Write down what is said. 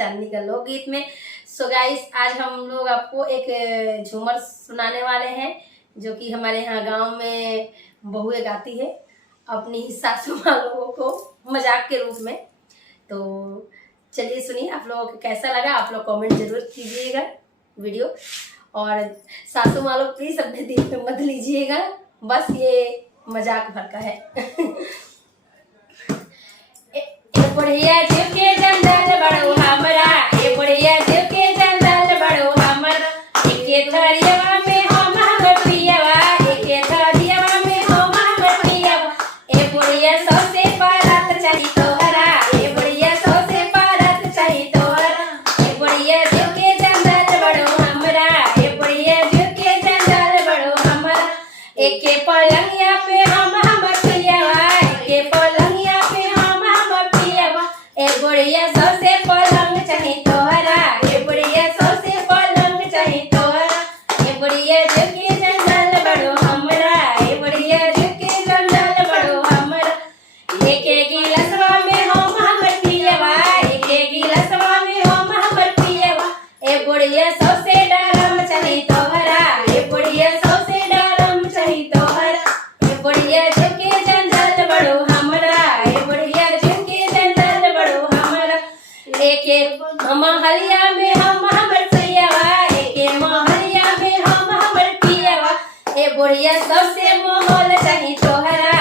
चांदनी का लोकगीत में। सो गाइस, आज हम लोग आपको एक झूमर सुनाने वाले हैं जो कि हमारे यहाँ गांव में बहुएं गाती है अपनी सासू माँ लोगों को मजाक के रूप में। तो चलिए सुनिए, आप लोगों को कैसा लगा आप लोग कमेंट जरूर कीजिएगा वीडियो। और सासू माँ लोग प्लीज अपने दिल पे मत लीजिएगा, बस ये मजाक भर का है। बुढ़िया जीव के जंजाल बड़ो हमरा, ये बुढ़िया जीव के जंजाल बड़ो हमरा, एके थरियावा में हम हमर पियावा, एके थरियावा में हम हमर पियावा। ए बुढ़िया सौसे पारत चाही तोहरा, ए बुढ़िया सौसे पारत चाही तोहरा। ए बुढ़िया जीव के जंजाल बड़ो हमरा, ए बुढ़िया जीव के जंजाल बड़ो हमरा, एके पलंगिया पे हम हमर पियावा, एके पलंगिया पे हम हमर पियावा। ए बुढ़िया सौसे पलंग चाही तोहरा, ए बुढ़िया सौसे पलंग चाही तोहरा। ए बुढ़िया जीव के जंजाल बड़ो हमरा, ए बुढ़िया जीव के जंजाल बड़ो हमरा, एके गिलसवा में हम हमर पियावा, एके गिलसवा में हम हमर पियावा। ए बुढ़िया सौसे डरम चाही तोहरा, ए बुढ़िया सौसे डरम चाही तोहरा। ए बुढ़िया जीव के जंजाल बड़ो हमरा, ए बुढ़िया जीव के जंजाल बड़ो हमरा, एके महलिया में हम हमर पियावा, एके महलिया में हम हमर पियावा। ए बुढ़िया सबसे मोहल चाही तोहरा,